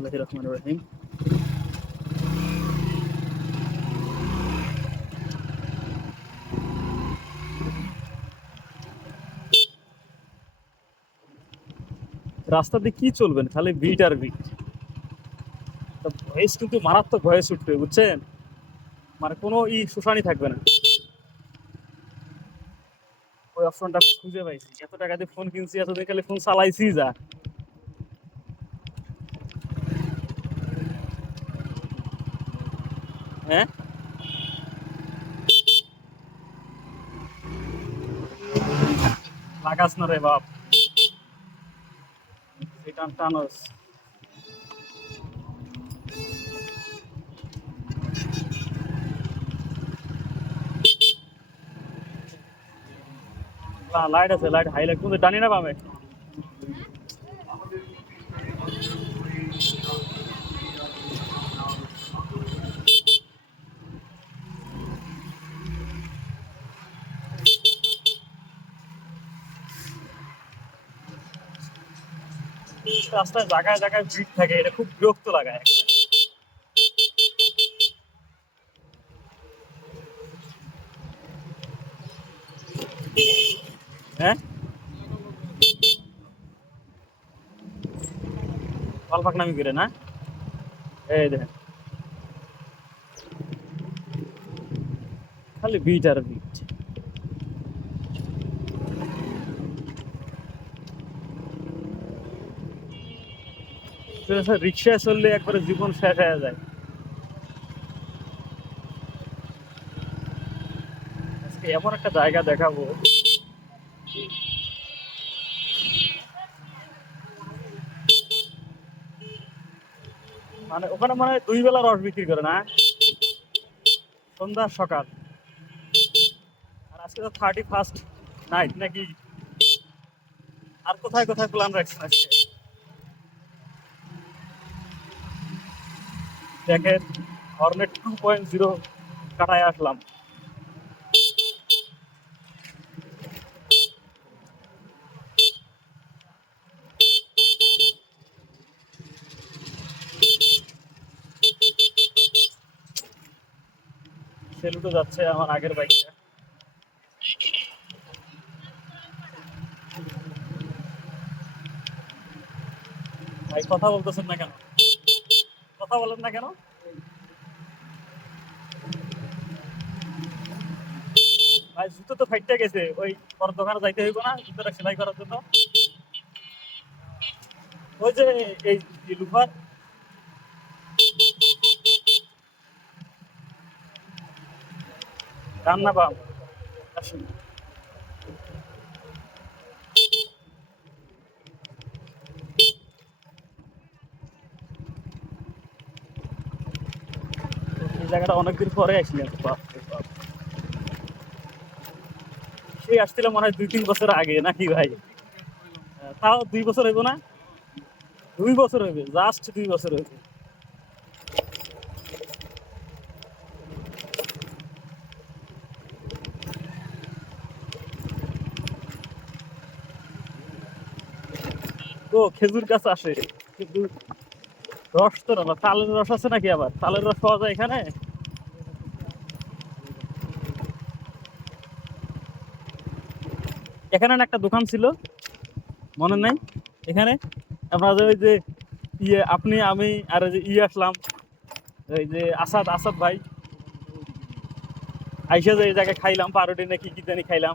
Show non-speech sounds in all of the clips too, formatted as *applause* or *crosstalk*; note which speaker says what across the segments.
Speaker 1: বিসমুল্লাহ রহমান রহিম। রাস্তা দিয়ে কি চলবেন? খালি বিট আর বিট। ভয়েস কিন্তু মারাত্মক ভয়েস উঠবে, বুঝছেন? মানে কোনো ই শুষানি থাকবে না। ওই অপশনটা খুঁজে পাইছি। এত টাকা দিয়ে ফোন কিনছি, এতদিন খালি ফোন চালাইছি যা। হ্যাঁ? লাগাস না রে বাপ। টান টানস। লাইট আছে লাইট হাইলাইট কিন্তু ডানি না বামে রাস্তায় জায়গায় জায়গায় ভিড় থাকে, এটা খুব বিরক্ত লাগায় হ্যাঁ? পালপাক নামি করে না? এই দেখেন। খালি বিট আর বিট রিক্সায় চললে একবারে জীবন শেষ হয়ে যায়। আজকে এমন একটা জায়গা দেখাবো। মানে ওখানে মানে দুই বেলা রস বিক্রি করে, না? সন্ধ্যা সকাল। আর আজকে তো থার্টি ফার্স্ট নাইট নাকি? আর কোথায় কোথায় প্ল্যান রাখছেন আজকে? দেখেন হর্নেট টু পয়েন্ট জিরো কাটায় আসলাম। সেলুটো যাচ্ছে আমার আগের বাইকটা ভাই, কথা বলতেছেন না কেন? কথা বলেন না কেন? ভাই, জুতো তো ফাইটটা গেছে। ওই বড় দোকানে যাইতে হইব না, জুতোটা সেলাই করার জন্য। ওই যে এই এই লুফার। রান্না বাম। আসুন এই জায়গাটা অনেকদিন পরে আসলাম। সেই আসছিলাম মনে হয় দুই তিন বছর আগে, নাকি ভাই? তাও দুই বছর হইব না? দুই বছর হইবে জাস্ট দুই বছর হইবে। তো খেজুর গাছ আসে কিন্তু রস তো না তালের রস আছে নাকি আবার? তালের রস পাওয়া যায় এখানে? এখানে একটা দোকান ছিল, মনে নাই? এখানে? আপনাদের ওই যে ইয়ে আপনি, আমি আর যে ইয়ে আসলাম ওই যে আসাদ আসাদ ভাই। আইসা যে জায়গায় খাইলাম পারোটি নাকি কি জানি খাইলাম।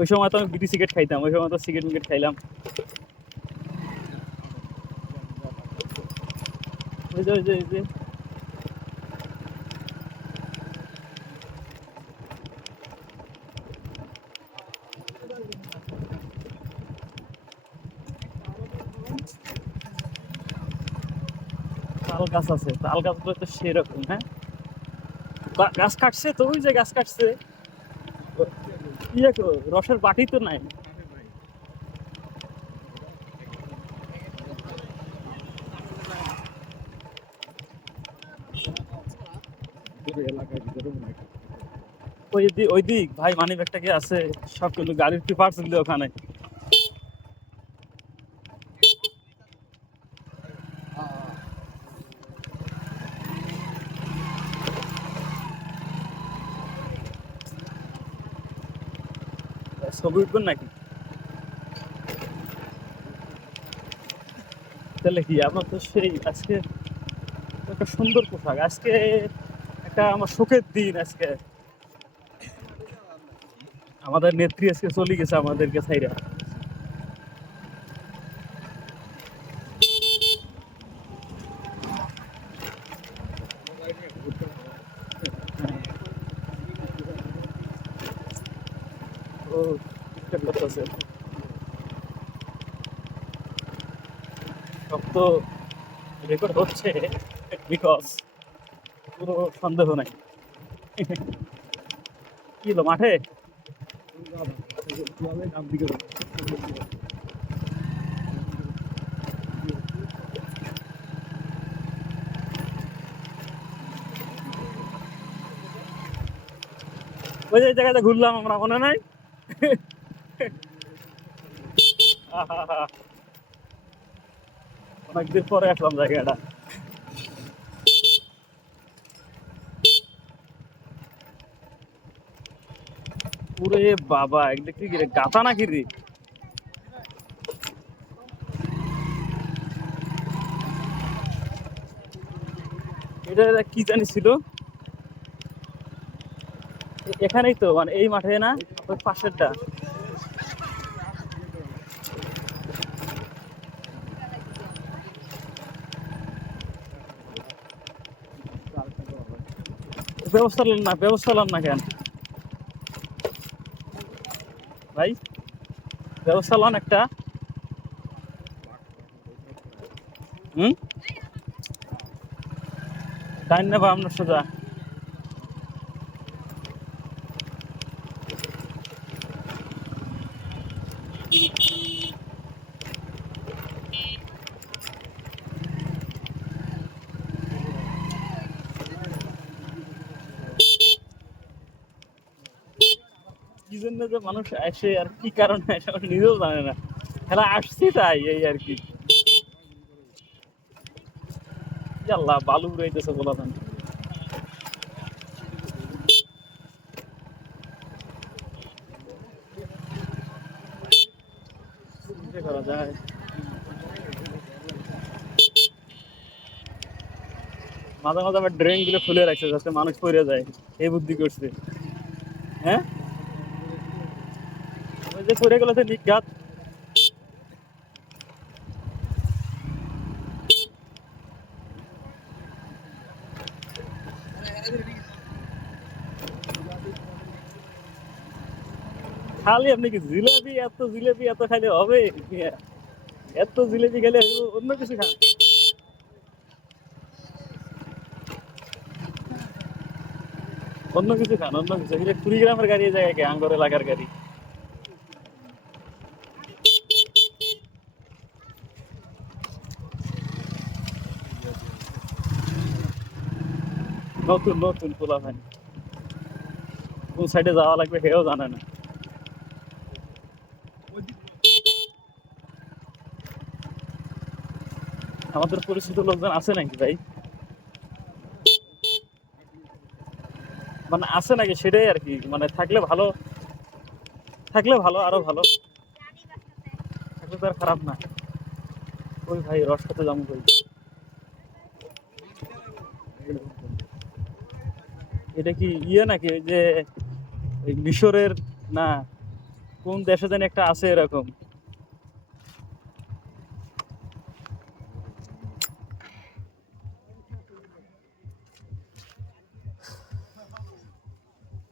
Speaker 1: ওই সময় তো আমি বিড়ি সিগারেট খাইতাম, ওই সময় তো সিগারেট মিগারেট খাইলাম। ওই যে ওই যে। তাল গাছ আছে তাল গাছগুলো তো সেরকম হ্যাঁ? গাছ কাটছে তো, ওই যে গাছ কাটছে। ইয়ে রসের বাটি তো নাই। ওই দিক, ভাই মানি ব্যাগটা কি আছে? সব গাড়ির পেপার ছিল ওখানে। ছবি উঠবেন নাকি? তাহলে কি, আমার তো সেই, আজকে একটা সুন্দর পোশাক, আজকে একটা আমার শোকের দিন আজকে। আমাদের নেত্রী আজকে চলে গেছে আমাদেরকে ছাইরা। ও হচ্ছে বিকজ সন্দেহ নাই। *laughs* কি হলো মাঠে? ওই যে জায়গাতে ঘুরলাম আমরা মনে নাই? *laughs* অনেকদিন পরে আসলাম জায়গাটা। পুরে বাবা একটা কি রে নাকি রে? এটা কি জানি ছিল? এখানেই তো মানে এই মাঠে না, ওই পাশেরটা। ব্যবস্থা না, ব্যবস্থা লন না কেন? ভাই, ব্যবস্থা লন একটা। হুম? ডাইন নেবা আপনার সোজা। জন্য যে মানুষ আসে আর কি কারণে আসে আমার নিজেও জানে না। খেলা আসছি তাই, এই আর কি। আল্লাহ বালু উড়াইতেছে বলা কি করা যায়? মাঝে মাঝে আবার ড্রেনগুলো খুলে রাখছে, যাতে মানুষ পড়ে যায়, এই বুদ্ধি করছে। হ্যাঁ? যে পড়ে গেল খালি আপনি কি জিলেবি এত জিলেবি এত খাইলে হবে? এত জিলেবি খেলে অন্য কিছু খান। অন্য কিছু খান, অন্য কিছু। কুড়িগ্রামের গাড়ি জায়গায় আঙ্গর এলাকার গাড়ি? নতুন নতুন খোলা ভাই কোন সাইডে যাওয়া লাগবে সেও জানে না। আমাদের পরিচিত লোকজন আছে নাকি ভাই? মানে আছে নাকি সেটাই আর কি মানে থাকলে ভালো থাকলে ভালো, আরও ভালো। থাকলে তো আর খারাপ না। ওই ভাই রস খেতে যাব কই এটা কি ইয়ে নাকি যে মিশরের না, কোন দেশে যেন একটা আছে এরকম।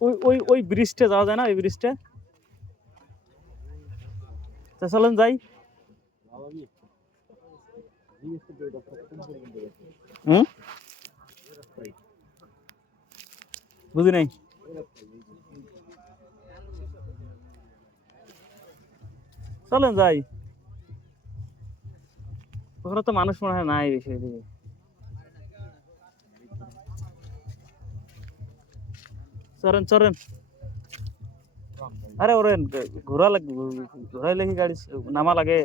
Speaker 1: ওই ওই ওই ব্রিজটা যাওয়া যায় না, ওই ব্রিজটা? তা চলেন যাই। হুম? বুঝি নাই? চলেন যাই। ওখানে তো মানুষ মনে হয় নাই বেশি এদিকে চরেন চরেন আরে ওরেন ঘোরা লাগবে ঘোরাই লাগি গাড়ি নামা লাগে।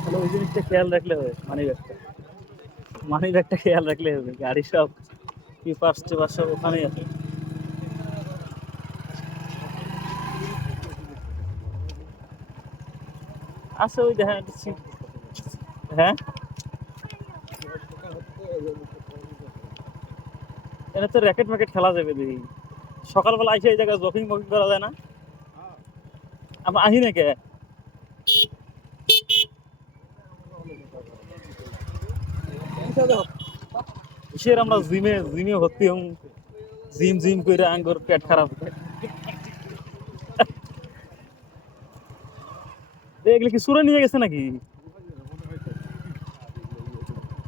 Speaker 1: তাহলে ওই জিনিসটা খেয়াল রাখলে হবে মানি ব্যাগটা মানি ব্যাগটা খেয়াল রাখলে হবে, গাড়ি সব কি পার্স সব ওখানেই আছে। আছে ওই দেখা যাচ্ছে। হ্যাঁ? এটা তো র্যাকেট ম্যাকেট খেলা যাবে দেখি। সকালবেলা আইসে এই জায়গায় জকিং মকিং করা যায় না। আমি আহি নাকি? কিসের আমরা জিমে জিমে ভর্তি হম? জিম জিম করে আঙ্গুর পেট খারাপ এগুলো কি সুরে নিয়ে গেছে নাকি?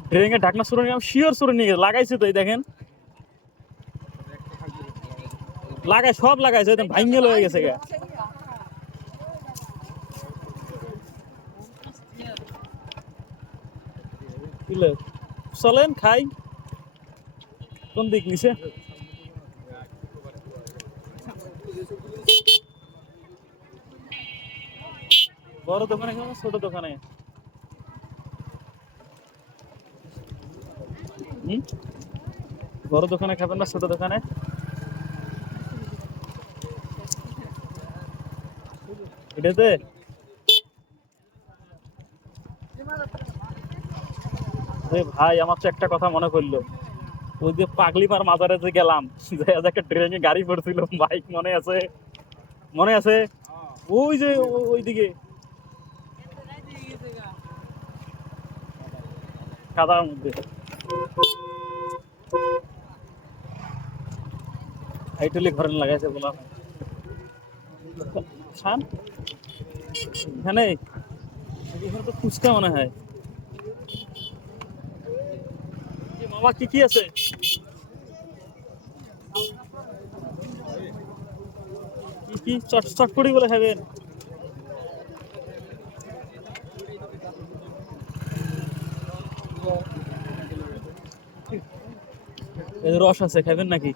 Speaker 1: ড্রেঙ্গে ঢাকনা সুরে নিয়ে শিওর সুরে নিয়ে গেছে, লাগাইছে তো এই দেখেন। লাগাই সব লাগাইছে একদম ভাঙ্গেল হয়ে গেছে গা। চলেন খাই। কোন দিক নিছে? বড় দোকানে ছোট দোকানে? বড় দোকানে খাবেন না ছোট দোকানে? এটাতে? ভাই, আমার তো একটা কথা মনে পড়ল। ওই যে পাগলিমার মাজারে যে গেলাম একটা ট্রেনে গাড়ি পড়ছিল, বাইক মনে আছে? মনে আছে? ওই যে ওইদিকে। কাদার মধ্যে আইটলি ঘরে লাগাইছে বলা খান এখানে? এখানে তো ফুচকা মনে হয়। মামা, কি কি আছে? কি কি? চট, চটপটি বলে খাবেন। রস আছে, খাবেন নাকি?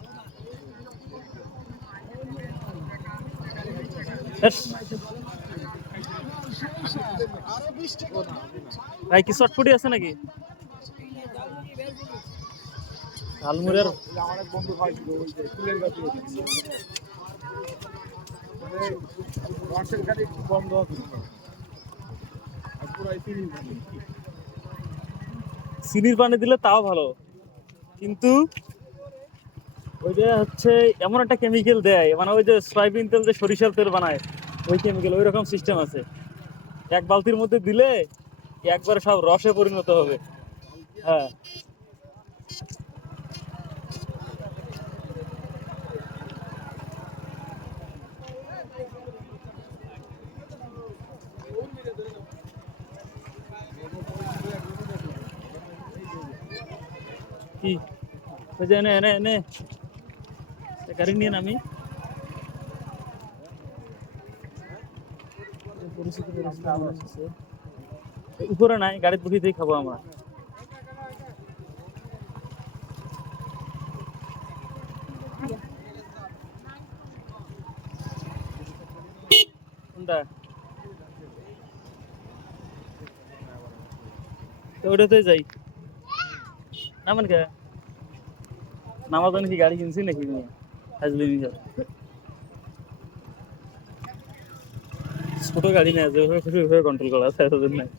Speaker 1: ভাই কি চটপটি আছে নাকি? ঝালমুড়ের? চিনির পানি দিলে তাও ভালো। কিন্তু ওই যে হচ্ছে এমন একটা কেমিক্যাল দেয় মানে ওই যে সয়াবিন তেল যে সরিষার তেল বানায় ওই কেমিক্যাল ওই রকম সিস্টেম আছে। এক বালতির মধ্যে দিলে একবারে সব রসে পরিণত হবে। হ্যাঁ। কি? যে এনে এনে এনে গাড়ি নিয়ে নামি পরিচিত উপরে নাই গাড়িতে বসিতেই খাব আমরা। কোনটা? তো যাই। নামেন কে? নামার জন্য কি গাড়ি কিনছি নাকি হাজলি যাও। ছোট গাড়ি না যেভাবে খুশি কন্ট্রোল করা নাই।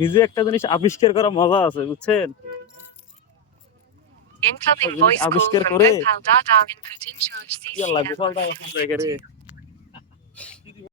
Speaker 1: নিজে একটা জিনিস আবিষ্কার করা মজা আছে বুঝছেন? আবিষ্কার করে